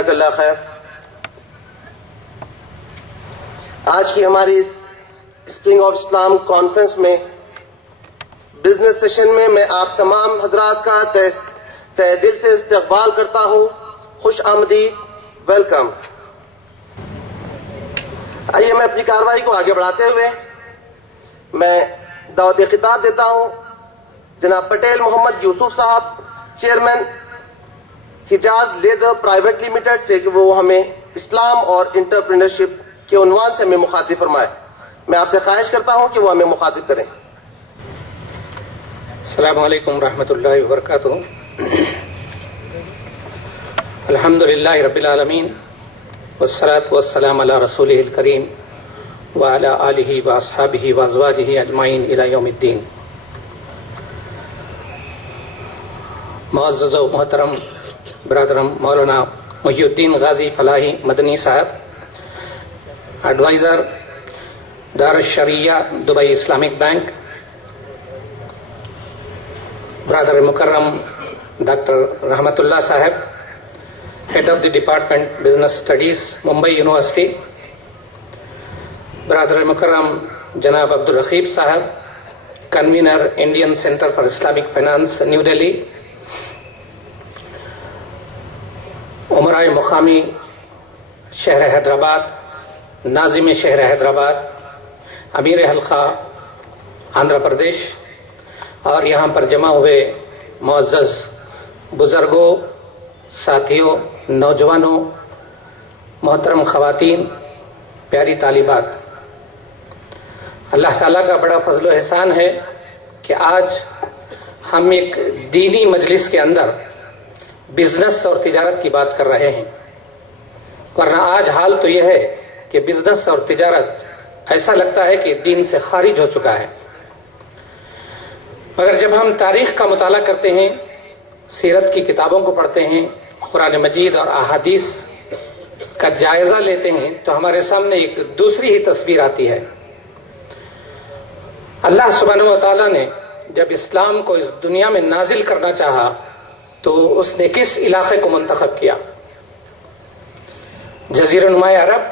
جزاک اللہ خیر۔ آج کی ہماری اس اسپرنگ آف اسلام کانفرنس میں بزنس سیشن میں آپ تمام حضرات کا تہ دل سے استقبال کرتا ہوں۔ خوش آمدید، ویلکم۔ آئیے میں اپنی کارروائی کو آگے بڑھاتے ہوئے میں دعوت خطاب دیتا ہوں جناب پٹیل محمد یوسف صاحب، chairman Hijaz leather private limited سے، کہ وہ ہمیں اسلام اور انٹرپرینرشپ کے عنوان سے ہمیں مخاطب فرمائے۔ میں آپ سے خواہش کرتا ہوں کہ وہ ہمیں مخاطب کریں۔ السلام علیکم ورحمۃ اللہ وبرکاتہ۔ الحمدللہ رب العالمین والصلاة والسلام علی رسولہ الکریم وعلی آلہ واصحابہ وازواجہ اجمعین الی یوم الدین۔ معزز و محترم برادرم مولانا محی الدین غازی فلاحی مدنی صاحب، adviser Dar Al Sharia Dubai Islamic bank, برادر مکرم ڈاکٹر رحمت اللہ صاحب، head of the department business studies Mumbai university, برادر مکرم جناب عبدالرقیب صاحب، convener Indian centre for Islamic finance New Delhi, عمرائے مقامی شہر حیدرآباد، ناظم شہر حیدرآباد، امیر حلقہ آندھرا پردیش، اور یہاں پر جمع ہوئے معزز بزرگوں، ساتھیوں، نوجوانوں، محترم خواتین، پیاری طالبات، اللہ تعالیٰ کا بڑا فضل و احسان ہے کہ آج ہم ایک دینی مجلس کے اندر بزنس اور تجارت کی بات کر رہے ہیں، ورنہ آج حال تو یہ ہے کہ بزنس اور تجارت ایسا لگتا ہے کہ دین سے خارج ہو چکا ہے۔ مگر جب ہم تاریخ کا مطالعہ کرتے ہیں، سیرت کی کتابوں کو پڑھتے ہیں، قرآن مجید اور احادیث کا جائزہ لیتے ہیں، تو ہمارے سامنے ایک دوسری ہی تصویر آتی ہے۔ اللہ سبحانہ و تعالیٰ نے جب اسلام کو اس دنیا میں نازل کرنا چاہا تو اس نے کس علاقے کو منتخب کیا؟ جزیرہ نما عرب،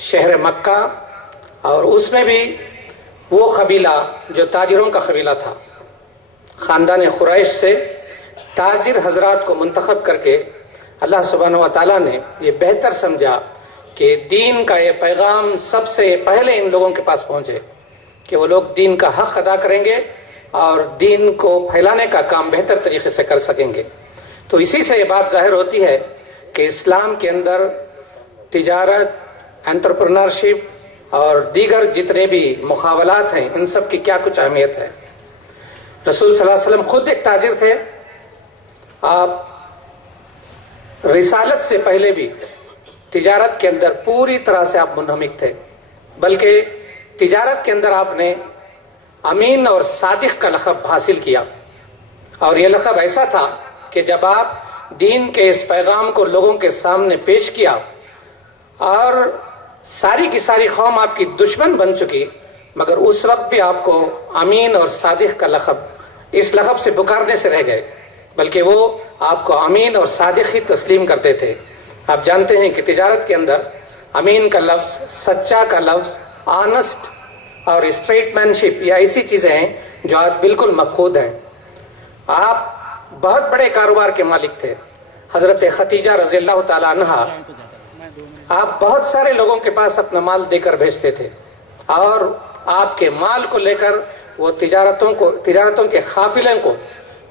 شہر مکہ، اور اس میں بھی وہ قبیلہ جو تاجروں کا قبیلہ تھا، خاندان قریش سے تاجر حضرات کو منتخب کر کے اللہ سبحانہ و تعالیٰ نے یہ بہتر سمجھا کہ دین کا یہ پیغام سب سے پہلے ان لوگوں کے پاس پہنچے کہ وہ لوگ دین کا حق ادا کریں گے اور دین کو پھیلانے کا کام بہتر طریقے سے کر سکیں گے۔ تو اسی سے یہ بات ظاہر ہوتی ہے کہ اسلام کے اندر تجارت، انٹرپرنرشپ اور دیگر جتنے بھی مقابلات ہیں، ان سب کی کیا کچھ اہمیت ہے۔ رسول صلی اللہ علیہ وسلم خود ایک تاجر تھے۔ آپ رسالت سے پہلے بھی تجارت کے اندر پوری طرح سے آپ منہمک تھے، بلکہ تجارت کے اندر آپ نے امین اور صادق کا لقب حاصل کیا، اور یہ لقب ایسا تھا کہ جب آپ دین کے اس پیغام کو لوگوں کے سامنے پیش کیا اور ساری کی ساری قوم آپ کی دشمن بن چکی، مگر اس وقت بھی آپ کو امین اور صادق کا لقب اس لقب سے پکارنے سے رہ گئے، بلکہ وہ آپ کو امین اور صادق ہی تسلیم کرتے تھے۔ آپ جانتے ہیں کہ تجارت کے اندر امین کا لفظ، سچا کا لفظ، آنسٹ اور اسٹریٹ مین شپ، یہ ایسی چیزیں ہیں جو آج بالکل مفقود ہیں۔ آپ بہت بڑے کاروبار کے مالک تھے، حضرت خدیجہ رضی اللہ تعالی عنہا، آپ بہت سارے لوگوں کے پاس اپنا مال دے کر بھیجتے تھے، اور آپ کے مال کو لے کر وہ تجارتوں کے قافلے کو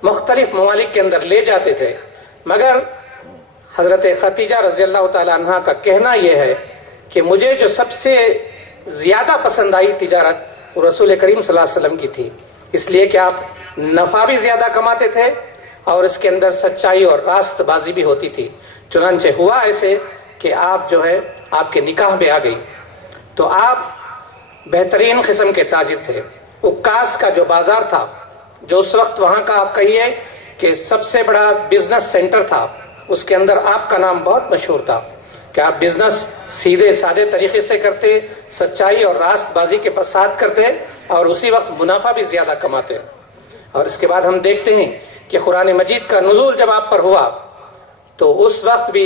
مختلف ممالک کے اندر لے جاتے تھے۔ مگر حضرت خدیجہ رضی اللہ تعالی عنہا کا کہنا یہ ہے کہ مجھے جو سب سے زیادہ پسند آئی تجارت وہ رسول کریم صلی اللہ علیہ وسلم کی تھی، اس لیے کہ آپ نفع بھی زیادہ کماتے تھے اور اس کے اندر سچائی اور راست بازی بھی ہوتی تھی۔ چنانچہ ہوا ایسے کہ آپ جو ہے آپ کے نکاح میں آ گئی، تو آپ بہترین قسم کے تاجر تھے۔ عکاس کا جو بازار تھا، جو اس وقت وہاں کا آپ کہیے کہ سب سے بڑا بزنس سینٹر تھا، اس کے اندر آپ کا نام بہت مشہور تھا کہ آپ بزنس سیدھے سادے طریقے سے کرتے، سچائی اور راست بازی کے ساتھ کرتے، اور اسی وقت منافع بھی زیادہ کماتے۔ اور اس کے بعد ہم دیکھتے ہیں کہ قرآن مجید کا نزول جب آپ پر ہوا تو اس وقت بھی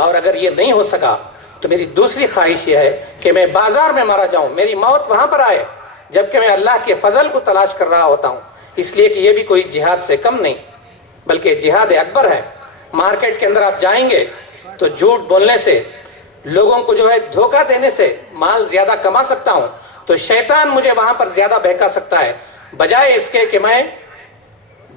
اور اگر یہ نہیں ہو سکا تو میری دوسری خواہش یہ ہے کہ میں بازار میں مارا جاؤں, میری موت وہاں پر آئے جبکہ میں اللہ کے فضل کو تلاش کر رہا ہوتا ہوں, اس لیے کہ یہ بھی کوئی جہاد سے کم نہیں بلکہ جہاد اکبر ہے. مارکیٹ کے اندر آپ جائیں گے تو جھوٹ بولنے سے, لوگوں کو جو ہے دھوکہ دینے سے مال زیادہ کما سکتا ہوں, تو شیطان مجھے وہاں پر زیادہ بہکا سکتا ہے بجائے اس کے کہ میں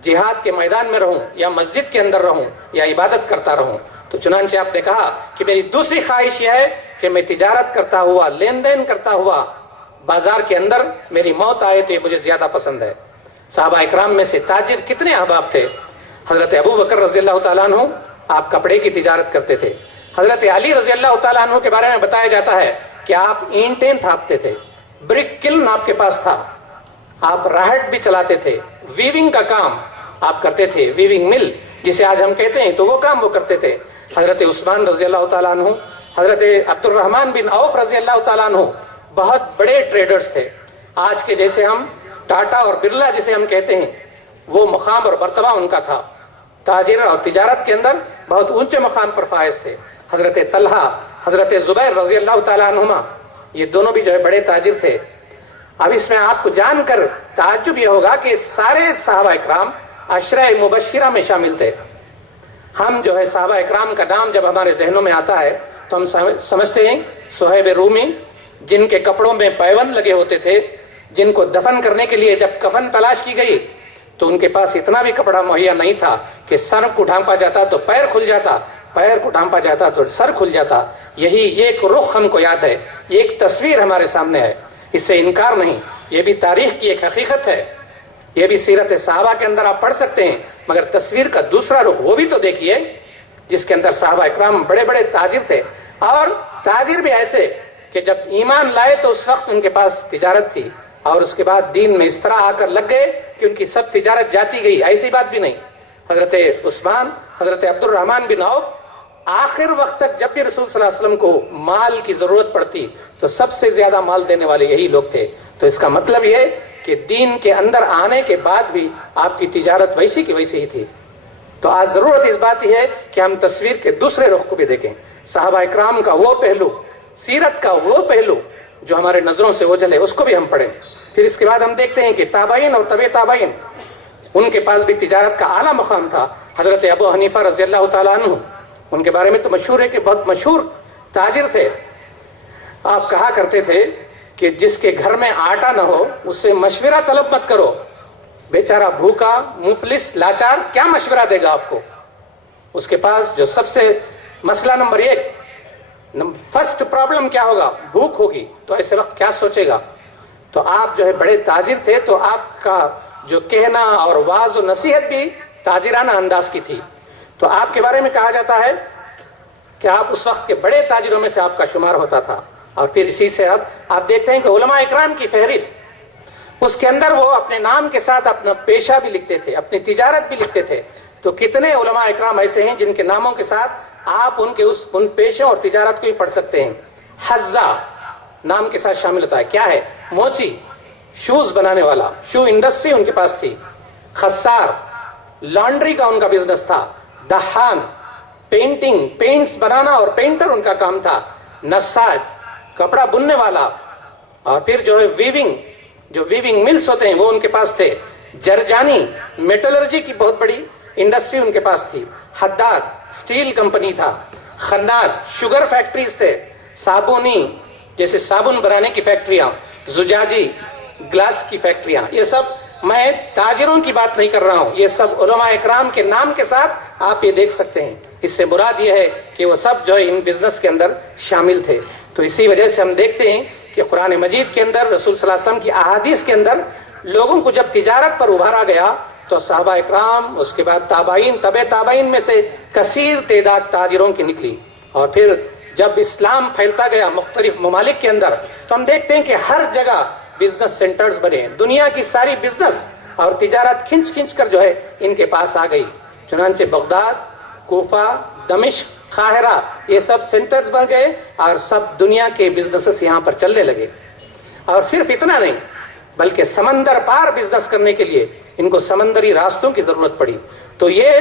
جہاد کے میدان میں رہوں یا مسجد کے اندر رہوں یا عبادت کرتا رہوں. تو چنانچہ آپ نے کہا کہ میری دوسری خواہش یہ ہے کہ میں تجارت کرتا ہوا, لین دین کرتا ہوا بازار کے اندر میری موت آئے تو یہ مجھے زیادہ پسند ہے. صحابہ اکرام میں سے تاجر کتنے احباب تھے. حضرت ابو بکر رضی اللہ تعالیٰ عنہ آپ کپڑے کی تجارت کرتے تھے. حضرت علی رضی اللہ تعالیٰ عنہ کے بارے میں بتایا جاتا ہے کہ آپ اینٹیں تھاپتے تھے, برک کلن آپ کے پاس تھا, آپ راہٹ بھی چلاتے تھے, ویونگ کا کام آپ کرتے تھے, ویونگ مل جسے آج ہم کہتے ہیں, تو وہ کام وہ کرتے تھے. حضرت عثمان رضی اللہ تعالیٰ عنہ, حضرت عبد الرحمن بن عوف رضی اللہ تعالیٰ عنہ بہت بڑے ٹریڈرز تھے. آج کے جیسے ہم ٹاٹا اور برلا جسے ہم کہتے ہیں وہ مقام اور مرتبہ ان کا تھا. تاجر اور تجارت کے اندر بہت اونچے مقام پر فائز تھے. حضرت طلحہ, حضرت زبیر رضی اللہ تعالیٰ عنہما, یہ دونوں بھی جو ہے بڑے تاجر تھے. اب اس میں آپ کو جان کر تعجب یہ ہوگا کہ سارے صحابہ اکرام عشرہ مبشرہ میں شامل تھے. ہم جو ہے صحابہ اکرام کا نام جب ہمارے ذہنوں میں آتا ہے تو ہم سمجھتے ہیں صہیب رومی, جن کے کپڑوں میں پیوند لگے ہوتے تھے, جن کو دفن کرنے کے لیے جب کفن تلاش کی گئی تو ان کے پاس اتنا بھی کپڑا مہیا نہیں تھا کہ سر کو ڈھانپا جاتا تو پیر کھل جاتا, پیر کو ڈھانپا جاتا تو سر کھل جاتا. یہی ایک رخ ہم کو یاد ہے, ایک تصویر ہمارے سامنے ہے, اس سے انکار نہیں. یہ بھی تاریخ کی ایک حقیقت ہے, یہ بھی سیرت صحابہ کے اندر آپ پڑھ سکتے ہیں. مگر تصویر کا دوسرا رخ وہ بھی تو دیکھیے جس کے اندر صحابہ اکرام بڑے بڑے تاجر تھے, اور تاجر بھی ایسے کہ جب ایمان لائے تو اس وقت ان کے پاس تجارت تھی, اور اس کے بعد دین میں اس طرح آ کر لگ گئے کہ ان کی سب تجارت جاتی گئی. ایسی بات بھی نہیں. حضرت عثمان, حضرت عبد الرحمن بن عوف آخر وقت تک جب بھی رسول صلی اللہ علیہ وسلم کو مال کی ضرورت پڑتی تو سب سے زیادہ مال دینے والے یہی لوگ تھے. تو اس کا مطلب یہ کہ دین کے اندر آنے کے بعد بھی آپ کی تجارت ویسی کی ویسی ہی تھی. تو آج ضرورت اس بات ہی ہے کہ ہم تصویر کے دوسرے رخ کو بھی دیکھیں, صحابہ اکرام کا وہ پہلو, سیرت کا وہ پہلو جو ہمارے نظروں سے اوجھل ہے, اس کو بھی ہم پڑھیں. پھر اس کے بعد ہم دیکھتے ہیں کہ تابعین اور طبع تابعین, ان کے پاس بھی تجارت کا اعلیٰ مقام تھا. حضرت ابو حنیفہ رضی اللہ تعالیٰ عنہ, ان کے بارے میں تو مشہور ہے کہ بہت مشہور تاجر تھے. آپ کہا کرتے تھے کہ جس کے گھر میں آٹا نہ ہو اس سے مشورہ طلب مت کرو, بیچارہ بھوکا مفلس لاچار کیا مشورہ دے گا آپ کو. اس کے پاس جو سب سے مسئلہ نمبر 1, فرسٹ پرابلم کیا ہوگا, بھوک ہوگی, تو ایسے وقت کیا سوچے گا. تو آپ جو ہے بڑے تاجر تھے, تو آپ کا جو کہنا اور واعظ و نصیحت بھی تاجرانہ انداز کی تھی. تو آپ کے بارے میں کہا جاتا ہے کہ آپ اس وقت کے بڑے تاجروں میں سے آپ کا شمار ہوتا تھا. اور پھر اسی سے آپ دیکھتے ہیں کہ علماء اکرام کی فہرست, اس کے اندر وہ اپنے نام کے ساتھ اپنا پیشہ بھی لکھتے تھے, اپنی تجارت بھی لکھتے تھے. تو کتنے علماء اکرام ایسے ہیں جن کے ناموں کے ساتھ آپ ان پیشوں اور تجارت کو ہی پڑھ سکتے ہیں. حزہ نام کے ساتھ شامل ہوتا ہے, کیا ہے, موچی, شوز بنانے والا, شو انڈسٹری ان کے پاس تھی. خسار, لانڈری کا ان کا بزنس تھا. دہان, پینٹنگ, پینٹس بنانا اور پینٹر ان کا کام تھا. نساج, کپڑا بننے والا. اور پھر جو ہے ویونگ, جو ویونگ ملز ہوتے ہیں وہ ان کے پاس تھے. جرجانی, میٹلرجی کی بہت بڑی انڈسٹری ان کے پاس تھی. حداد, اسٹیل کمپنی تھا. خناد, شوگر فیکٹریز تھے. صابونی, جیسے صابن بنانے کی فیکٹریاں. زجاجی, گلاس کی فیکٹریاں. یہ سب میں تاجروں کی بات نہیں کر رہا ہوں, یہ سب علماء اکرام کے نام کے ساتھ آپ یہ دیکھ سکتے ہیں. اس سے مراد یہ ہے کہ وہ سب جو ہے ان بزنس کے اندر شامل تھے. تو اسی وجہ سے ہم دیکھتے ہیں کہ قرآن مجید کے اندر, رسول صلی اللہ علیہ وسلم کی احادیث کے اندر لوگوں کو جب تجارت پر ابھارا گیا تو صحابہ اکرام, اس کے بعد تابعین, طبع تابعین میں سے کثیر تعداد تاجروں کی نکلی. اور پھر جب اسلام پھیلتا گیا مختلف ممالک کے اندر تو ہم دیکھتے ہیں کہ ہر جگہ بزنس سینٹرز بنے. دنیا کی ساری بزنس اور تجارت کھنچ کھنچ کر جو ہے ان کے پاس آ گئی. چنانچہ بغداد, کوفہ, دمشق, قاہرہ, یہ سب سینٹرز بن گئے اور سب دنیا کے بزنسز یہاں پر چلنے لگے. اور صرف اتنا نہیں بلکہ سمندر پار بزنس کرنے کے لیے ان کو سمندری راستوں کی ضرورت پڑی. تو یہ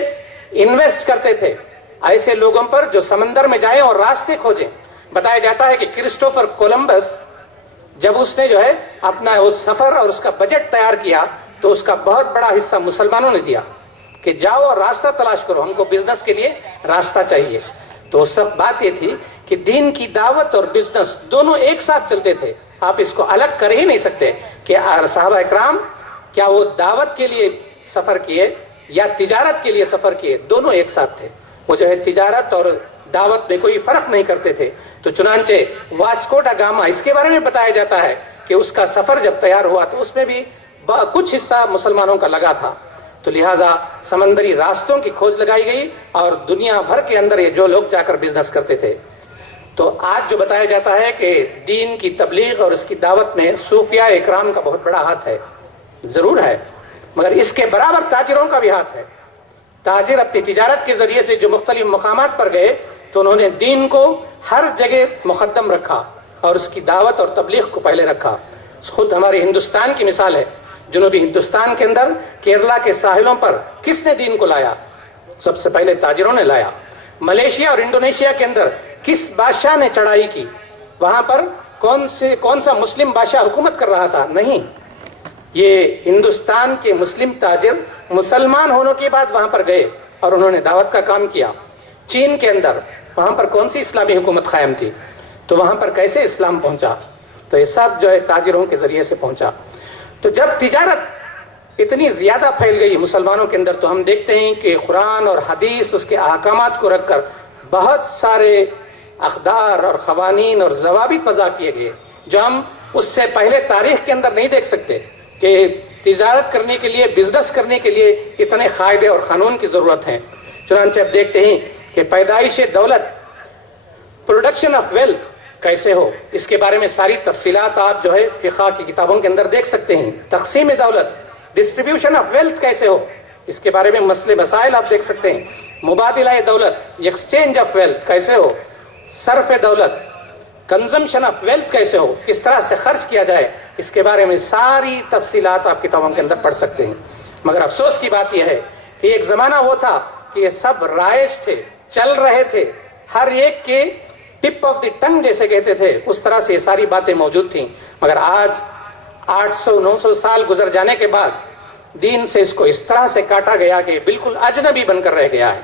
انویسٹ کرتے تھے, ایسے لوگوں پر جو سمندر میں جائیں اور راستے کھوجیں. بتایا جاتا ہے کہ کرسٹوفر کولمبس جب اس نے جو ہے اپنا اس سفر اور اس کا بجٹ تیار کیا تو اس کا بہت بڑا حصہ مسلمانوں نے دیا کہ جاؤ اور راستہ تلاش کرو, ہم کو بزنس کے لیے راستہ چاہیے. تو اس وقت بات یہ تھی کہ دین کی دعوت اور بزنس دونوں ایک ساتھ چلتے تھے. آپ اس کو الگ کر ہی نہیں سکتے کہ صحابہ اکرام کیا وہ دعوت کے لیے سفر کیے یا تجارت کے لیے سفر کیے, دونوں ایک ساتھ تھے. وہ جو ہے تجارت اور دعوت میں کوئی فرق نہیں کرتے تھے. تو چنانچہ واسکو دا گاما, اس کے بارے میں بتایا جاتا ہے کہ اس کا سفر جب تیار ہوا تو اس میں بھی کچھ حصہ مسلمانوں کا لگا تھا. تو لہٰذا سمندری راستوں کی کھوج لگائی گئی اور دنیا بھر کے اندر یہ جو لوگ جا کر بزنس کرتے تھے. تو آج جو بتایا جاتا ہے کہ دین کی تبلیغ اور اس کی دعوت میں صوفیاء اکرام کا بہت بڑا ہاتھ ہے, ضرور ہے, مگر اس کے برابر تاجروں کا بھی ہاتھ ہے. تاجر اپنی تجارت کے ذریعے سے جو مختلف مقامات پر گئے تو انہوں نے دین کو ہر جگہ مقدم رکھا اور اس کی دعوت اور تبلیغ کو پہلے رکھا. خود ہمارے ہندوستان کی مثال ہے. جنوبی ہندوستان کے اندر کیرلا کے ساحلوں پر کس نے دین کو لایا؟ سب سے پہلے تاجروں نے لایا. ملیشیا اور انڈونیشیا کے اندر کس بادشاہ نے چڑھائی کی؟ وہاں پر کون سا مسلم بادشاہ حکومت کر رہا تھا؟ نہیں, یہ ہندوستان کے مسلم تاجر مسلمان ہونے کے بعد وہاں پر گئے اور انہوں نے دعوت کا کام کیا. چین کے اندر وہاں پر کون سی اسلامی حکومت قائم تھی, تو وہاں پر کیسے اسلام پہنچا؟ تو یہ سب جو ہے تاجروں کے ذریعے سے پہنچا. تو جب تجارت اتنی زیادہ پھیل گئی مسلمانوں کے اندر تو ہم دیکھتے ہیں کہ قرآن اور حدیث اس کے احکامات کو رکھ کر بہت سارے اقدار اور قوانین اور ضوابط وضع کیے گئے جو ہم اس سے پہلے تاریخ کے اندر نہیں دیکھ سکتے کہ تجارت کرنے کے لیے, بزنس کرنے کے لیے اتنے قاعدے اور قانون کی ضرورت ہے. چنانچہ اب دیکھتے ہیں کہ پیدائش دولت, پروڈکشن آف ویلتھ کیسے ہو, اس کے بارے میں ساری تفصیلات آپ جو ہے فقہ کی کتابوں کے اندر دیکھ سکتے ہیں. تقسیم دولت, ڈسٹریبیوشن آف ویلتھ کیسے ہو, اس کے بارے میں مسئلے مسائل آپ دیکھ سکتے ہیں. مبادلہ دولت, ایکسچینج آف ویلتھ کیسے ہو, صرف دولت, کنزمپشن آف ویلتھ کیسے ہو, کس طرح سے خرچ کیا جائے, اس کے بارے میں ساری تفصیلات آپ کتابوں کے اندر پڑھ سکتے ہیں. مگر افسوس کی بات یہ ہے کہ ایک زمانہ وہ تھا کہ یہ سب رائج تھے, چل رہے تھے, ہر ایک کے ٹپ آف دی ٹنگ جیسے کہتے تھے, اس طرح سے یہ ساری باتیں موجود تھیں. مگر آج 800-900 سال گزر جانے کے بعد دین سے اس کو اس طرح سے کاٹا گیا کہ بالکل اجنبی بن کر رہ گیا ہے.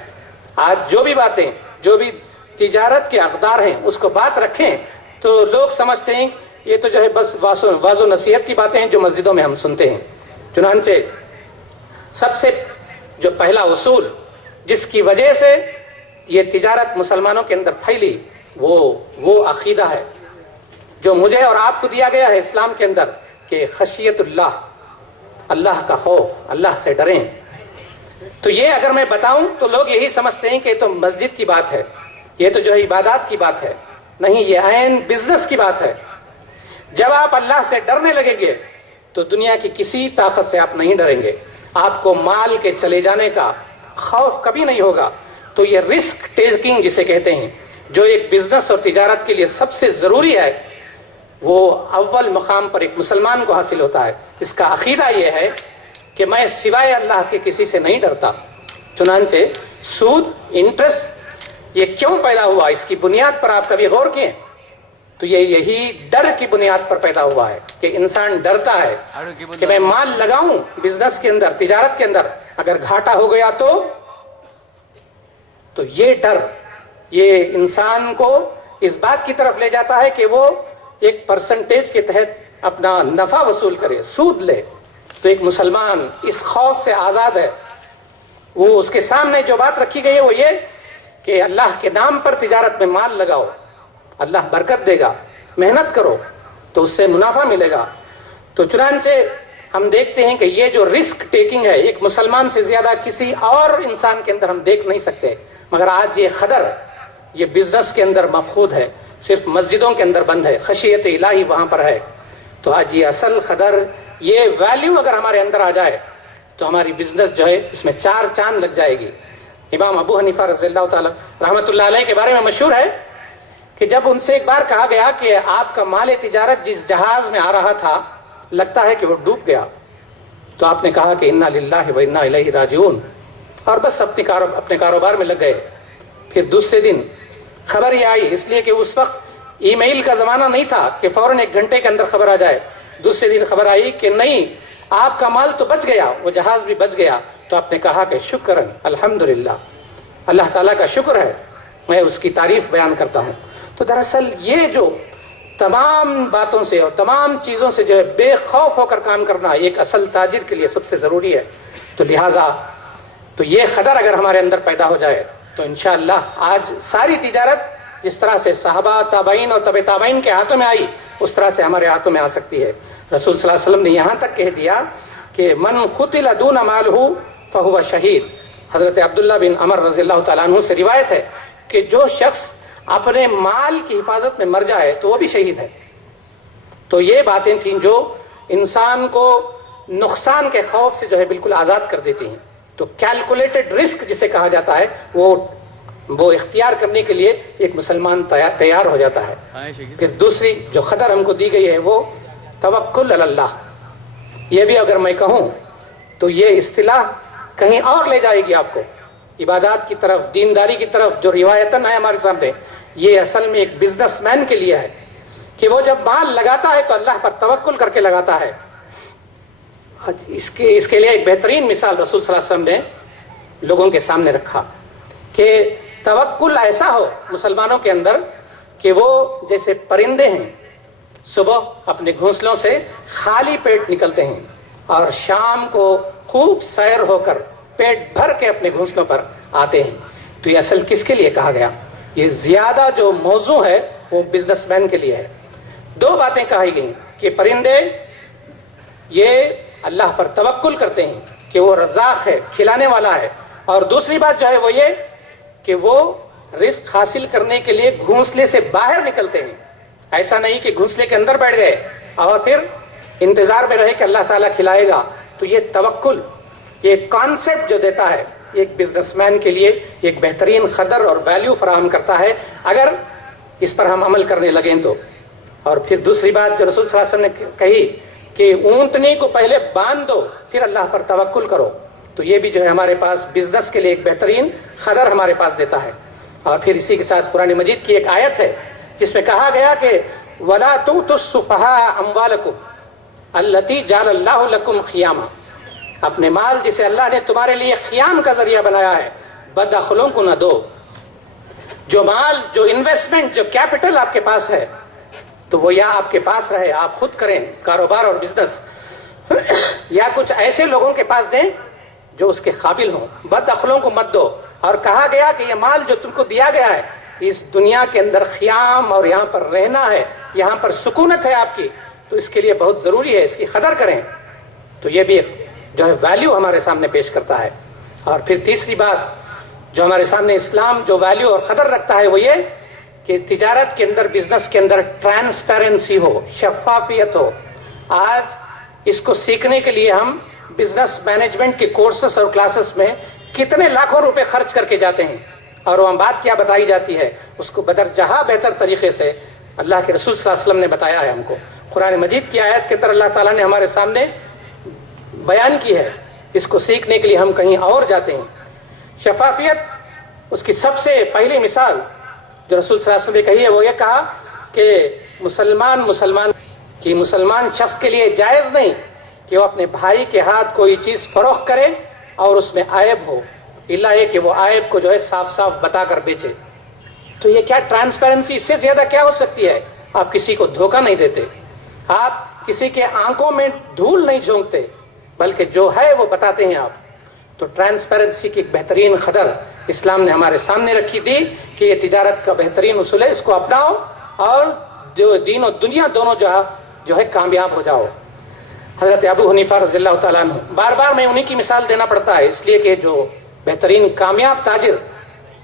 آج جو بھی باتیں, جو بھی تجارت کے اقدار ہیں اس کو بات رکھیں تو لوگ سمجھتے ہیں یہ تو جو ہے بس واض و نصیحت کی باتیں ہیں جو مسجدوں میں ہم سنتے ہیں. چنانچہ سب سے جو پہلا اصول جس کی وجہ سے یہ تجارت مسلمانوں کے اندر پھیلی وہ عقیدہ ہے جو مجھے اور آپ کو دیا گیا ہے اسلام کے اندر کہ خشیت اللہ, اللہ کا خوف, اللہ سے ڈریں. تو یہ اگر میں بتاؤں تو لوگ یہی سمجھتے ہیں کہ یہ تو مسجد کی بات ہے, یہ تو جو ہے عبادات کی بات ہے. نہیں, یہ عین بزنس کی بات ہے. جب آپ اللہ سے ڈرنے لگیں گے تو دنیا کی کسی طاقت سے آپ نہیں ڈریں گے, آپ کو مال کے چلے جانے کا خوف کبھی نہیں ہوگا. تو یہ رسک ٹیکنگ جسے کہتے ہیں, جو ایک بزنس اور تجارت کے لیے سب سے ضروری ہے, وہ اول مقام پر ایک مسلمان کو حاصل ہوتا ہے. اس کا عقیدہ یہ ہے کہ میں سوائے اللہ کے کسی سے نہیں ڈرتا. چنانچہ سود, انٹرسٹ یہ کیوں پیدا ہوا, اس کی بنیاد پر آپ کبھی غور کیے تو یہ یہی ڈر کی بنیاد پر پیدا ہوا ہے کہ انسان ڈرتا ہے کہ میں مال لگاؤں بزنس کے اندر, تجارت کے اندر, اگر گھاٹا ہو گیا تو یہ ڈر یہ انسان کو اس بات کی طرف لے جاتا ہے کہ وہ ایک پرسنٹیج کے تحت اپنا نفع وصول کرے, سود لے. تو ایک مسلمان اس خوف سے آزاد ہے. وہ اس کے سامنے جو بات رکھی گئی ہے وہ یہ کہ اللہ کے نام پر تجارت میں مال لگاؤ, اللہ برکت دے گا, محنت کرو تو اس سے منافع ملے گا. تو چنانچہ ہم دیکھتے ہیں کہ یہ جو رسک ٹیکنگ ہے ایک مسلمان سے زیادہ کسی اور انسان کے اندر ہم دیکھ نہیں سکتے. مگر آج یہ خدر یہ بزنس کے اندر مفقود ہے, صرف مسجدوں کے اندر بند ہے, خشیت الہی وہاں پر ہے. تو آج یہ اصل قدر, یہ ویلیو اگر ہمارے اندر آ جائے تو ہماری بزنس جو ہے اس میں 4 چاند لگ جائے گی. امام ابو حنیفہ رضی اللہ تعالی رحمۃ اللہ علیہ کے بارے میں مشہور ہے کہ جب ان سے ایک بار کہا گیا کہ آپ کا مال تجارت جس جہاز میں آ رہا تھا لگتا ہے کہ وہ ڈوب گیا, تو آپ نے کہا کہ انا للہ و انا الیہ راجعون, اور بس اپنے کاروبار میں لگ گئے. پھر دوسرے دن خبر یہ آئی، اس لیے کہ اس وقت ای میل کا زمانہ نہیں تھا کہ فوراً 1 گھنٹے کے اندر خبر آ جائے. دوسرے دن خبر آئی کہ نہیں، آپ کا مال تو بچ گیا، وہ جہاز بھی بچ گیا. تو آپ نے کہا کہ شکرن، الحمدللہ، اللہ تعالیٰ کا شکر ہے، میں اس کی تعریف بیان کرتا ہوں. تو دراصل یہ جو تمام باتوں سے اور تمام چیزوں سے جو ہے بے خوف ہو کر کام کرنا ایک اصل تاجر کے لیے سب سے ضروری ہے. تو لہٰذا تو یہ قدر اگر ہمارے اندر پیدا ہو جائے تو انشاءاللہ آج ساری تجارت جس طرح سے صحابہ، تابعین اور تبع تابعین کے ہاتھوں میں آئی، اس طرح سے ہمارے ہاتھوں میں آ سکتی ہے. رسول صلی اللہ علیہ وسلم نے یہاں تک کہہ دیا کہ من قتل دون مالہ فہو شہید. حضرت عبداللہ بن عمر رضی اللہ تعالیٰ عنہ سے روایت ہے کہ جو شخص اپنے مال کی حفاظت میں مر جائے تو وہ بھی شہید ہے. تو یہ باتیں تھیں جو انسان کو نقصان کے خوف سے جو ہے بالکل آزاد کر دیتی ہیں. تو کیلکولیٹڈ رسک جسے کہا جاتا ہے وہ اختیار کرنے کے لیے ایک مسلمان تیار ہو جاتا ہے. پھر دوسری جو قدر ہم کو دی گئی ہے وہ توکل علی اللہ. یہ بھی اگر میں کہوں تو یہ اصطلاح کہیں اور لے جائے گی آپ کو، عبادات کی طرف، دینداری کی طرف، جو روایتاً ہے ہمارے سامنے. یہ اصل میں ایک بزنس مین کے لیے ہے کہ وہ جب مال لگاتا ہے تو اللہ پر توکل کر کے لگاتا ہے. اس کے لیے ایک بہترین مثال رسول صلی اللہ علیہ وسلم نے لوگوں کے سامنے رکھا کہ توکل ایسا ہو مسلمانوں کے اندر کہ وہ جیسے پرندے ہیں، صبح اپنے گھونسلوں سے خالی پیٹ نکلتے ہیں اور شام کو خوب سیر ہو کر پیٹ بھر کے اپنے گھونسلوں پر آتے ہیں. تو یہ اصل کس کے لیے کہا گیا؟ یہ زیادہ جو موضوع ہے وہ بزنس مین کے لیے ہے. 2 باتیں کہی گئیں کہ پرندے یہ اللہ پر توکل کرتے ہیں کہ وہ رزاق ہے، کھلانے والا ہے. اور دوسری بات جو ہے وہ یہ کہ وہ رزق حاصل کرنے کے لیے گھونسلے سے باہر نکلتے ہیں. ایسا نہیں کہ گھونسلے کے اندر بیٹھ گئے اور پھر انتظار میں رہے کہ اللہ تعالیٰ کھلائے گا. تو یہ توکل، یہ کانسیپٹ جو دیتا ہے ایک بزنس مین کے لیے ایک بہترین قدر اور ویلیو فراہم کرتا ہے اگر اس پر ہم عمل کرنے لگیں تو. اور پھر دوسری بات جو رسول صلی اللہ علیہ وسلم نے کہی کہ اونٹنی کو پہلے باندھ دو پھر اللہ پر توکل کرو. تو یہ بھی جو ہے ہمارے پاس بزنس کے لیے ایک بہترین قدر ہمارے پاس دیتا ہے. اور پھر اسی کے ساتھ قرآن مجید کی ایک آیت ہے جس میں کہا گیا کہ وَلَا تُؤْتُوا السُّفَهَاءَ أَمْوَالَكُمْ الَّتِي جَعَلَ اللَّهُ لَكُمْ قِيَامًا. اپنے مال جسے اللہ نے تمہارے لیے قیام کا ذریعہ بنایا ہے بد عقلوں کو نہ دو. جو مال، جو انویسٹمنٹ، جو کیپٹل آپ کے پاس ہے تو وہ یا آپ کے پاس رہے، آپ خود کریں کاروبار اور بزنس، یا کچھ ایسے لوگوں کے پاس دیں جو اس کے قابل ہوں. بد عقلوں کو مت دو. اور کہا گیا کہ یہ مال جو تم کو دیا گیا ہے اس دنیا کے اندر قیام اور یہاں پر رہنا ہے، یہاں پر سکونت ہے آپ کی، تو اس کے لیے بہت ضروری ہے، اس کی قدر کریں. تو یہ بھی جو ہے ویلیو ہمارے سامنے پیش کرتا ہے. اور پھر تیسری بات جو ہمارے سامنے اسلام جو ویلیو اور قدر رکھتا ہے وہ یہ کہ تجارت کے اندر، بزنس کے اندر ٹرانسپیرنسی ہو، شفافیت ہو. آج اس کو سیکھنے کے لیے ہم بزنس مینجمنٹ کے کورسز اور کلاسز میں کتنے لاکھوں روپے خرچ کر کے جاتے ہیں اور وہاں بات کیا بتائی جاتی ہے اس کو بدرجہ بہتر طریقے سے اللہ کے رسول صلی اللہ علیہ وسلم نے بتایا ہے ہم کو. قرآن مجید کی آیت کے اندر اللہ تعالیٰ نے ہمارے سامنے بیان کی ہے. اس کو سیکھنے کے لیے ہم کہیں اور جاتے ہیں. شفافیت اس کی سب سے پہلی مثال جو رسول صلی اللہ علیہ وسلم نے کہی ہے وہ یہ کہا کہ مسلمان شخص کے لیے جائز نہیں کہ وہ اپنے بھائی کے ہاتھ کوئی چیز فروخت کرے اور اس میں عیب ہو، الا یہ کہ وہ عیب کو جو ہے صاف صاف بتا کر بیچے. تو یہ کیا ٹرانسپیرنسی، اس سے زیادہ کیا ہو سکتی ہے؟ آپ کسی کو دھوکہ نہیں دیتے، آپ کسی کے آنکھوں میں دھول نہیں جھونکتے، بلکہ جو ہے وہ بتاتے ہیں آپ. تو ٹرانسپیرنسی کی ایک بہترین قدر اسلام نے ہمارے سامنے رکھی دی کہ یہ تجارت کا بہترین اصول ہے، اس کو اپناؤ اور جو دین و دنیا دونوں جو ہے کامیاب ہو جاؤ. حضرت ابو حنیفہ رضی اللہ تعالیٰ عنہ، بار بار میں انہی کی مثال دینا پڑتا ہے اس لیے کہ جو بہترین کامیاب تاجر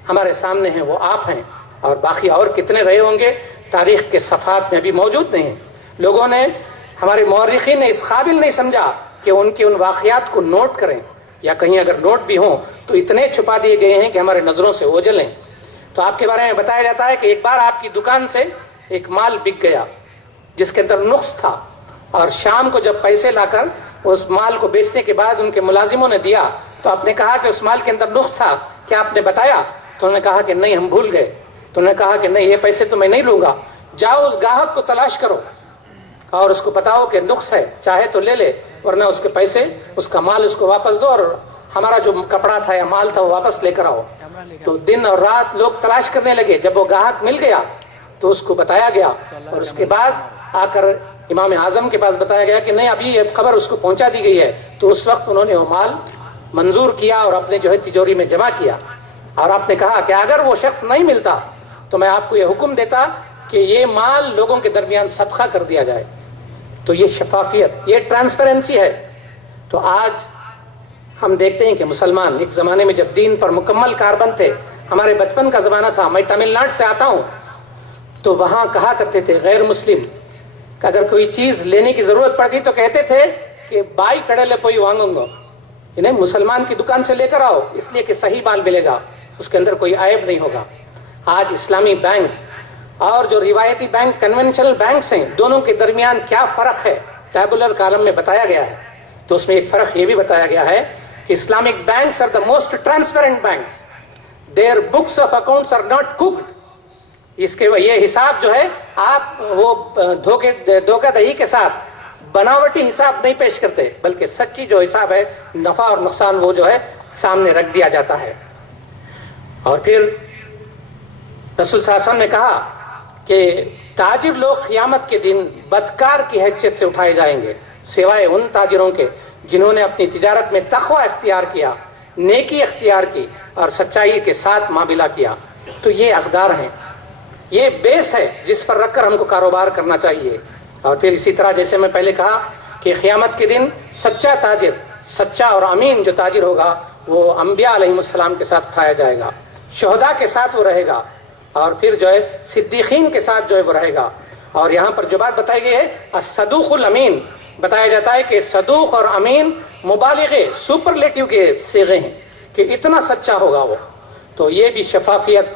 ہمارے سامنے ہیں وہ آپ ہیں، اور باقی اور کتنے رہے ہوں گے تاریخ کے صفحات میں ابھی موجود نہیں ہیں. لوگوں نے، ہمارے مورخین نے اس قابل نہیں سمجھا کہ ان کے ان واقعات کو نوٹ کریں، یا کہیں اگر نوٹ بھی ہوں تو اتنے چھپا دیے گئے ہیں کہ ہمارے نظروں سے اوجھل ہیں. تو آپ کے بارے میں بتایا جاتا ہے کہ ایک بار آپ کی دکان سے ایک مال بک گیا جس کے اندر نقص تھا، اور شام کو جب پیسے لا کر اس مال کو بیچنے کے بعد ان کے ملازموں نے دیا تو آپ نے کہا کہ اس مال کے اندر نقص تھا، کیا آپ نے بتایا؟ تو انہوں نے کہا کہ نہیں ہم بھول گئے. تو انہوں نے کہا کہ نہیں یہ پیسے تو میں نہیں لوں گا, جاؤ اس گاہک کو تلاش کرو اور اس کو بتاؤ کہ نقص ہے, چاہے تو لے لے ورنہ اس کے پیسے, اس کا مال اس کو واپس دو اور ہمارا جو کپڑا تھا یا مال تھا وہ واپس لے کر آؤ. تو دن اور رات لوگ تلاش کرنے لگے. جب وہ گاہک مل گیا تو اس کو بتایا گیا اور اس کے بعد آ کر امام اعظم کے پاس بتایا گیا کہ نہیں ابھی یہ خبر اس کو پہنچا دی گئی ہے. تو اس وقت انہوں نے وہ مال منظور کیا اور اپنے جو ہے تجوری میں جمع کیا. اور آپ نے کہا کہ اگر وہ شخص نہیں ملتا تو میں آپ کو یہ حکم دیتا کہ یہ مال لوگوں کے درمیان صدقہ کر دیا جائے. تو یہ شفافیت, یہ ٹرانسپیرنسی ہے. تو آج ہم دیکھتے ہیں کہ مسلمان ایک زمانے میں جب دین پر مکمل کاربند تھے, ہمارے بچپن کا زمانہ تھا, میں تمل ناڈو سے آتا ہوں, تو وہاں کہا کرتے تھے غیر مسلم کہ اگر کوئی چیز لینے کی ضرورت پڑتی تو کہتے تھے کہ بائی کڑلے کوئی وانگوں گا, یعنی مسلمان کی دکان سے لے کر آؤ اس لیے کہ صحیح مال ملے گا, اس کے اندر کوئی عیب نہیں ہوگا. آج اسلامی بینک اور جو روایتی بینک کنونشنل بینکس ہیں دونوں کے درمیان کیا فرق ہے ٹیبولر کالم میں بتایا گیا ہے. تو اس میں ایک فرق یہ بھی بتایا گیا ہے کہ Islamic banks are the most transparent banks, their books of accounts are not cooked. اس کے یہ حساب جو ہے آپ وہ دھوکہ دہی کے ساتھ بناوٹی حساب نہیں پیش کرتے, بلکہ سچی جو حساب ہے نفع اور نقصان وہ جو ہے سامنے رکھ دیا جاتا ہے. اور پھر رسول صلی اللہ علیہ وسلم نے کہا کہ تاجر لوگ قیامت کے دن بدکار کی حیثیت سے اٹھائے جائیں گے سوائے ان تاجروں کے جنہوں نے اپنی تجارت میں تقوی اختیار کیا, نیکی اختیار کی اور سچائی کے ساتھ معاملہ کیا. تو یہ اقدار ہیں, یہ بیس ہے جس پر رکھ کر ہم کو کاروبار کرنا چاہیے. اور پھر اسی طرح جیسے میں پہلے کہا کہ قیامت کے دن سچا تاجر, سچا اور امین جو تاجر ہوگا وہ انبیاء علیہ السلام کے ساتھ اٹھایا جائے گا, شہداء کے ساتھ وہ رہے گا, اور پھر جو ہے صدیقین کے ساتھ جو ہے وہ رہے گا. اور یہاں پر جو بات بتائی گئی ہے الصدوق الامین, بتایا جاتا ہے کہ صدوق اور امین مبالغے سپرلیٹیو کے صیغے ہیں کہ اتنا سچا ہوگا وہ. تو یہ بھی شفافیت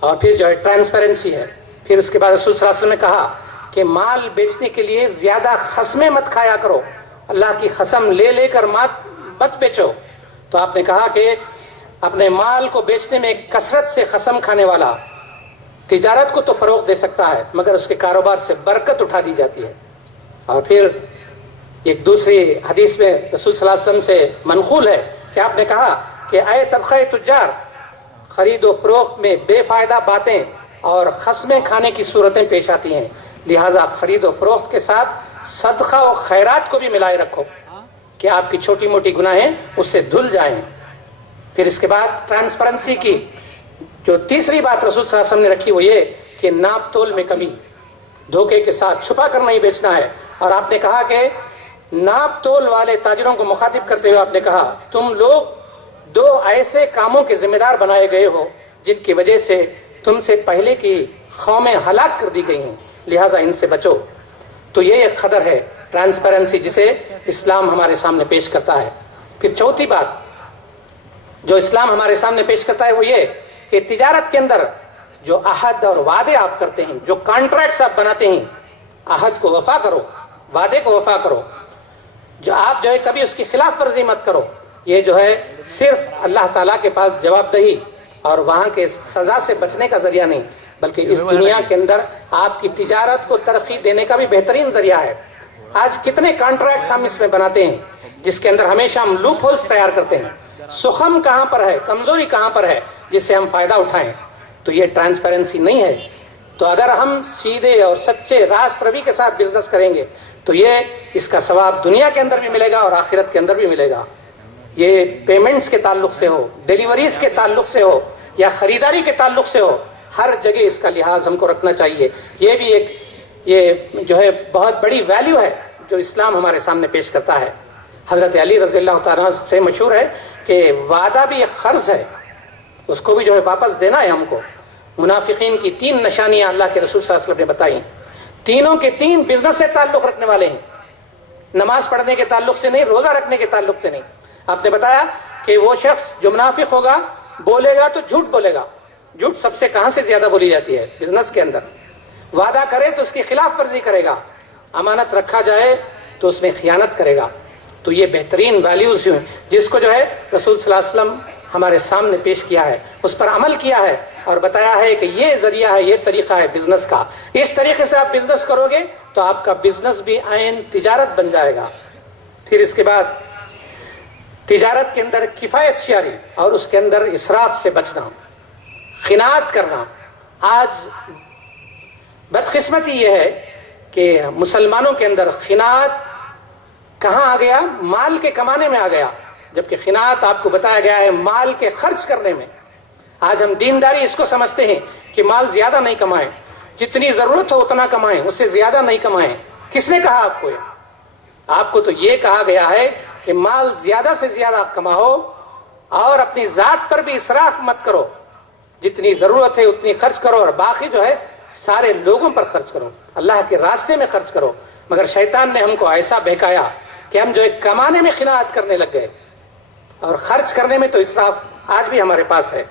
اور پھر جو ہے ٹرانسپیرنسی ہے. پھر اس کے بعد رسول صلی اللہ علیہ وسلم نے کہا کہ مال بیچنے کے لیے زیادہ قسمیں مت کھایا کرو, اللہ کی قسم لے لے کر مت بیچو. تو آپ نے کہا کہ اپنے مال کو بیچنے میں کثرت سے قسم کھانے والا تجارت کو تو فروغ دے سکتا ہے مگر اس کے کاروبار سے برکت اٹھا دی جاتی ہے. اور پھر ایک دوسری حدیث میں رسول صلی اللہ علیہ وسلم سے منقول ہے کہ آپ نے کہا کہ اے طبقہ تجار, خرید و فروخت میں بے فائدہ باتیں اور قسمیں کھانے کی صورتیں پیش آتی ہیں, لہٰذا خرید و فروخت کے ساتھ صدقہ و خیرات کو بھی ملائے رکھو کہ آپ کی چھوٹی موٹی گناہیں اس سے دھل جائیں. پھر اس کے بعد ٹرانسپیرنسی کی جو تیسری بات رسول صلی اللہ علیہ وسلم نے رکھی وہ یہ کہ ناپ تول میں کمی, دھوکے کے ساتھ چھپا کر نہیں بیچنا ہے. اور آپ نے کہا کہ ناپ تول والے تاجروں کو مخاطب کرتے ہوئے آپ نے کہا تم لوگ دو ایسے کاموں کے ذمہ دار بنائے گئے ہو جن کی وجہ سے تم سے پہلے کی قومیں ہلاک کر دی گئی ہیں, لہٰذا ان سے بچو. تو یہ ایک قدر ہے ٹرانسپیرنسی جسے اسلام ہمارے سامنے پیش کرتا ہے. پھر چوتھی بات جو اسلام ہمارے سامنے پیش کرتا ہے وہ یہ کہ تجارت کے اندر جو عہد اور وعدے آپ کرتے ہیں, جو کانٹریکٹس آپ بناتے ہیں, عہد کو وفا کرو, وعدے کو وفا کرو, جو آپ جو ہے کبھی اس کی خلاف ورزی مت کرو. یہ جو ہے صرف اللہ تعالیٰ کے پاس جواب دہی اور وہاں کے سزا سے بچنے کا ذریعہ نہیں بلکہ اس دنیا کے اندر آپ کی تجارت کو ترقی دینے کا بھی بہترین ذریعہ ہے. آج کتنے کانٹریکٹس ہم اس میں بناتے ہیں جس کے اندر ہمیشہ ہم لوپ ہولز تیار کرتے ہیں, سخم کہاں پر ہے, کمزوری کہاں پر ہے جس سے ہم فائدہ اٹھائیں. تو یہ ٹرانسپیرنسی نہیں ہے. تو اگر ہم سیدھے اور سچے راست روی کے ساتھ بزنس کریں گے تو یہ اس کا ثواب دنیا کے اندر بھی ملے گا اور آخرت کے اندر بھی ملے گا. یہ پیمنٹس کے تعلق سے ہو, ڈیلیوریز کے تعلق سے ہو یا خریداری کے تعلق سے ہو, ہر جگہ اس کا لحاظ ہم کو رکھنا چاہیے. یہ بھی ایک یہ جو ہے بہت بڑی ویلیو ہے جو اسلام ہمارے سامنے پیش کرتا ہے. حضرت علی رضی اللہ تعالیٰ سے مشہور ہے کہ وعدہ بھی ایک قرض ہے, اس کو بھی جو ہے واپس دینا ہے ہم کو. منافقین کی 3 نشانیاں اللہ کے رسول صلی اللہ علیہ وسلم نے بتائی, تینوں کے 3 بزنس سے تعلق رکھنے والے ہیں, نماز پڑھنے کے تعلق سے نہیں, روزہ رکھنے کے تعلق سے نہیں. آپ نے بتایا کہ وہ شخص جو منافق ہوگا بولے گا تو جھوٹ بولے گا. جھوٹ سب سے کہاں سے زیادہ بولی جاتی ہے بزنس کے اندر. وعدہ کرے تو اس کی خلاف ورزی کرے گا, امانت رکھا جائے تو اس میں خیانت کرے گا. تو یہ بہترین ویلیوز ہیں جس کو جو ہے رسول صلی اللہ علیہ وسلم ہمارے سامنے پیش کیا ہے، اس پر عمل کیا ہے اور بتایا ہے کہ یہ ذریعہ ہے، یہ طریقہ ہے بزنس کا، اس طریقے سے آپ بزنس کرو گے تو آپ کا بزنس بھی عین تجارت بن جائے گا۔ پھر اس کے بعد تجارت کے اندر کفایت شیاری اور اس کے اندر اسراف سے بچنا، قناعت کرنا۔ آج بدقسمتی یہ ہے کہ مسلمانوں کے اندر قناعت کہاں آ گیا؟ مال کے کمانے میں آ گیا، جبکہ قناعت آپ کو بتایا گیا ہے مال کے خرچ کرنے میں۔ آج ہم دینداری اس کو سمجھتے ہیں کہ مال زیادہ نہیں کمائیں، جتنی ضرورت ہو اتنا کمائیں، اس سے زیادہ نہیں کمائیں۔ کس نے کہا آپ کو؟ آپ کو تو یہ کہا گیا ہے کہ مال زیادہ سے زیادہ کماؤ اور اپنی ذات پر بھی اسراف مت کرو، جتنی ضرورت ہے اتنی خرچ کرو اور باقی جو ہے سارے لوگوں پر خرچ کرو، اللہ کے راستے میں خرچ کرو۔ مگر شیطان نے ہم کو ایسا بہکایا کہ ہم جو ہے کمانے میں قناعت کرنے لگ گئے اور خرچ کرنے میں تو اسراف آج بھی ہمارے پاس ہے۔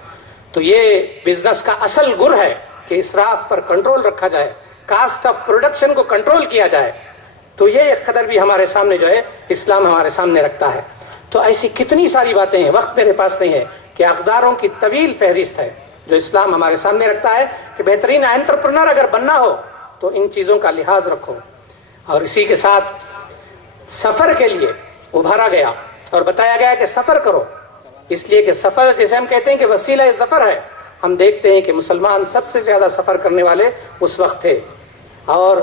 تو یہ بزنس کا اصل گر ہے کہ اسراف پر کنٹرول رکھا جائے، کاسٹ آف پروڈکشن کو کنٹرول کیا جائے۔ تو یہ ایک قدر بھی ہمارے سامنے جو ہے اسلام ہمارے سامنے رکھتا ہے۔ تو ایسی کتنی ساری باتیں ہیں، وقت میرے پاس نہیں ہے کہ اقداروں کی طویل فہرست ہے جو اسلام ہمارے سامنے رکھتا ہے کہ بہترین انٹرپرنر اگر بننا ہو تو ان چیزوں کا لحاظ رکھو۔ اور اسی کے ساتھ سفر کے لیے ابھارا گیا اور بتایا گیا کہ سفر کرو، اس لیے کہ سفر جیسے ہم کہتے ہیں کہ وسیلہ ظفر ہے۔ ہم دیکھتے ہیں کہ مسلمان سب سے زیادہ سفر کرنے والے اس وقت تھے، اور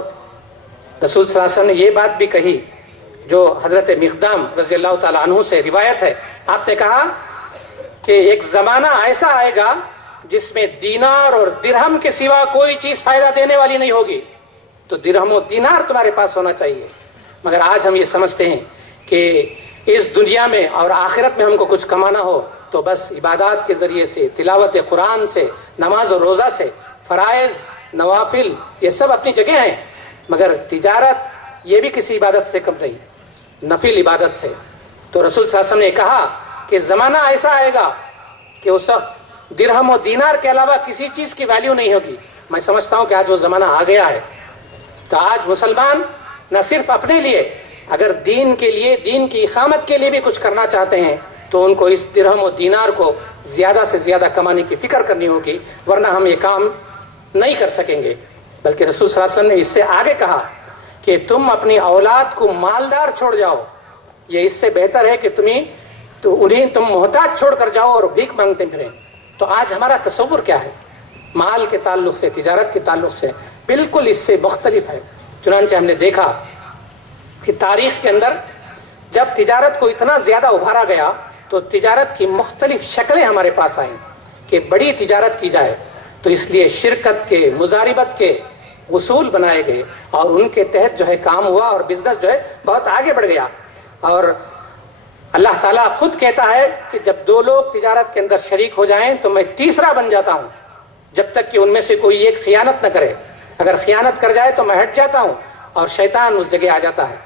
رسول صلی اللہ علیہ وسلم نے یہ بات بھی کہی جو حضرت مقدام رضی اللہ تعالیٰ عنہ سے روایت ہے۔ آپ نے کہا کہ ایک زمانہ ایسا آئے گا جس میں دینار اور درہم کے سوا کوئی چیز فائدہ دینے والی نہیں ہوگی، تو درہم و دینار تمہارے پاس ہونا چاہیے۔ مگر آج ہم یہ سمجھتے ہیں کہ اس دنیا میں اور آخرت میں ہم کو کچھ کمانا ہو تو بس عبادات کے ذریعے سے، تلاوت قرآن سے، نماز و روزہ سے، فرائض، نوافل، یہ سب اپنی جگہ ہیں، مگر تجارت یہ بھی کسی عبادت سے کم نہیں، نفل عبادت سے۔ تو رسول صلی اللہ علیہ وسلم نے کہا کہ زمانہ ایسا آئے گا کہ اس وقت درہم و دینار کے علاوہ کسی چیز کی ویلیو نہیں ہوگی۔ میں سمجھتا ہوں کہ آج وہ زمانہ آ گیا ہے۔ تو آج مسلمان نہ صرف اپنے لیے، اگر دین کے لیے، دین کی اقامت کے لیے بھی کچھ کرنا چاہتے ہیں تو ان کو اس درہم و دینار کو زیادہ سے زیادہ کمانے کی فکر کرنی ہوگی، ورنہ ہم یہ کام نہیں کر سکیں گے۔ بلکہ رسول صلی اللہ علیہ وسلم نے اس سے آگے کہا کہ تم اپنی اولاد کو مالدار چھوڑ جاؤ، یہ اس سے بہتر ہے کہ انہیں تم محتاج چھوڑ کر جاؤ اور بھیک مانگتے پھریں۔ تو آج ہمارا تصور کیا ہے مال کے تعلق سے، تجارت کے تعلق سے؟ بالکل اس سے مختلف ہے۔ چنانچہ ہم نے دیکھا کہ تاریخ کے اندر جب تجارت کو اتنا زیادہ ابھارا گیا تو تجارت کی مختلف شکلیں ہمارے پاس آئیں کہ بڑی تجارت کی جائے، تو اس لیے شرکت کے، مضاربت کے اصول بنائے گئے اور ان کے تحت جو ہے کام ہوا اور بزنس جو ہے بہت آگے بڑھ گیا۔ اور اللہ تعالیٰ خود کہتا ہے کہ جب دو لوگ تجارت کے اندر شریک ہو جائیں تو میں تیسرا بن جاتا ہوں، جب تک کہ ان میں سے کوئی ایک خیانت نہ کرے، اگر خیانت کر جائے تو میں ہٹ جاتا ہوں اور شیطان اس جگہ آ جاتا ہے۔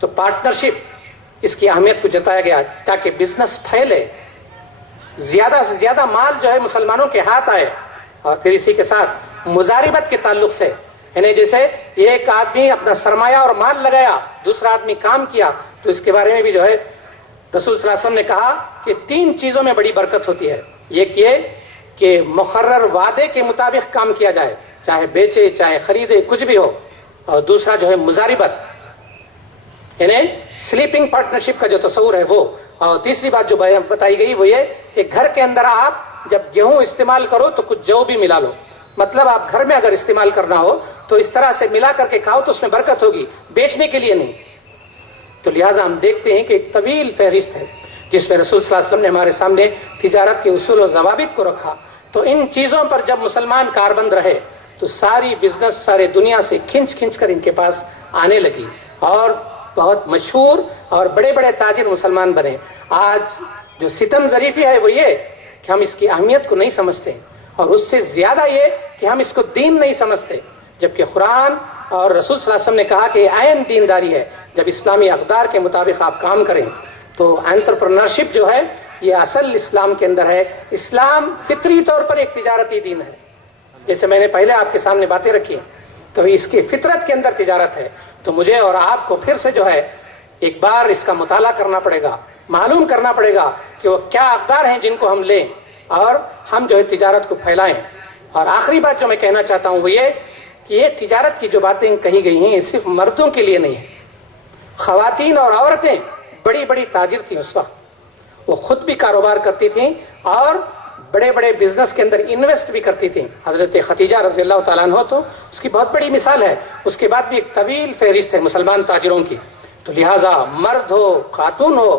تو پارٹنرشپ، اس کی اہمیت کو جتایا گیا تاکہ بزنس پھیلے، زیادہ سے زیادہ مال جو ہے مسلمانوں کے ہاتھ آئے۔ اور پھر اسی کے ساتھ مضاربت کے تعلق سے، یعنی جیسے ایک آدمی اپنا سرمایہ اور مال لگایا، دوسرا آدمی کام کیا، تو اس کے بارے میں بھی جو ہے رسول صلی اللہ علیہ وسلم نے کہا کہ 3 چیزوں میں بڑی برکت ہوتی ہے۔ ایک یہ کہ مقرر وعدے کے مطابق کام کیا جائے، چاہے بیچے چاہے خریدے کچھ بھی ہو، اور دوسرا جو ہے مضاربت، یعنی سلیپنگ پارٹنرشپ کا جو تصور ہے وہ، اور تیسری بات جو بتائی گئی وہ یہ کہ گھر کے اندر آپ جب گیہوں استعمال کرو تو کچھ جو بھی ملا لو، مطلب آپ گھر میں اگر استعمال کرنا ہو تو اس طرح سے ملا کر کے کھاؤ تو اس میں برکت ہوگی، بیچنے کے لیے نہیں۔ تو لہٰذا ہم دیکھتے ہیں کہ ایک طویل فہرست ہے جس میں رسول صلی اللہ علیہ وسلم نے ہمارے سامنے تجارت کے اصول و ضوابط کو رکھا۔ تو ان چیزوں پر جب مسلمان کاربند رہے تو ساری بزنس سارے دنیا سے کھنچ کر ان کے پاس آنے لگی اور بہت مشہور اور بڑے بڑے تاجر مسلمان بنے۔ آج جو ستم ظریفی ہے وہ یہ کہ ہم اس کی اہمیت کو نہیں سمجھتے، اور اس سے زیادہ یہ کہ ہم اس کو دین نہیں سمجھتے، جبکہ قرآن اور رسول صلی اللہ علیہ وسلم نے کہا کہ یہ عین دینداری ہے۔ جب اسلامی اقدار کے مطابق آپ کام کریں تو انٹرپرنرشپ جو ہے یہ اصل اسلام کے اندر ہے۔ اسلام فطری طور پر ایک تجارتی دین ہے، جیسے میں نے پہلے آپ کے سامنے باتیں رکھی ہیں، تو اس کی فطرت کے اندر تجارت ہے۔ تو مجھے اور آپ کو پھر سے جو ہے ایک بار اس کا مطالعہ کرنا پڑے گا، معلوم کرنا پڑے گا کہ وہ کیا اقدار ہیں جن کو ہم لیں اور ہم جو ہے تجارت کو پھیلائیں. اور آخری بات جو میں کہنا چاہتا ہوں وہ یہ کہ یہ تجارت کی جو باتیں کہی گئی ہیں یہ صرف مردوں کے لیے نہیں ہے. خواتین اور عورتیں بڑی بڑی تاجر تھیں اس وقت, وہ خود بھی کاروبار کرتی تھیں اور بڑے بڑے بزنس کے اندر انویسٹ بھی کرتی تھیں. حضرت خدیجہ رضی اللہ تعالیٰ عنہ تو اس کی بہت بڑی مثال ہے. اس کے بعد بھی ایک طویل فہرست ہے مسلمان تاجروں کی. تو لہٰذا مرد ہو خاتون ہو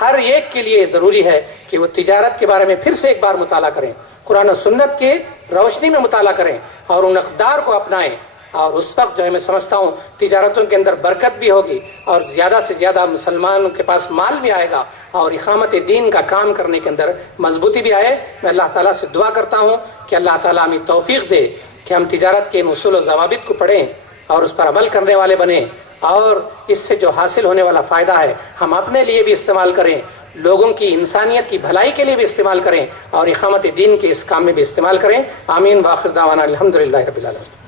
ہر ایک کے لیے ضروری ہے کہ وہ تجارت کے بارے میں پھر سے ایک بار مطالعہ کریں, قرآن و سنت کی روشنی میں مطالعہ کریں اور ان اقدار کو اپنائیں. اور اس وقت جو ہے میں سمجھتا ہوں تجارتوں کے اندر برکت بھی ہوگی اور زیادہ سے زیادہ مسلمانوں کے پاس مال بھی آئے گا اور اقامت دین کا کام کرنے کے اندر مضبوطی بھی آئے. میں اللہ تعالیٰ سے دعا کرتا ہوں کہ اللہ تعالیٰ ہمیں توفیق دے کہ ہم تجارت کے اصول و ضوابط کو پڑھیں اور اس پر عمل کرنے والے بنیں, اور اس سے جو حاصل ہونے والا فائدہ ہے ہم اپنے لیے بھی استعمال کریں, لوگوں کی انسانیت کی بھلائی کے لیے بھی استعمال کریں اور اقامت دین کے اس کام میں بھی استعمال کریں. آمین. وآخر دعوانا الحمدللہ رب العالمین.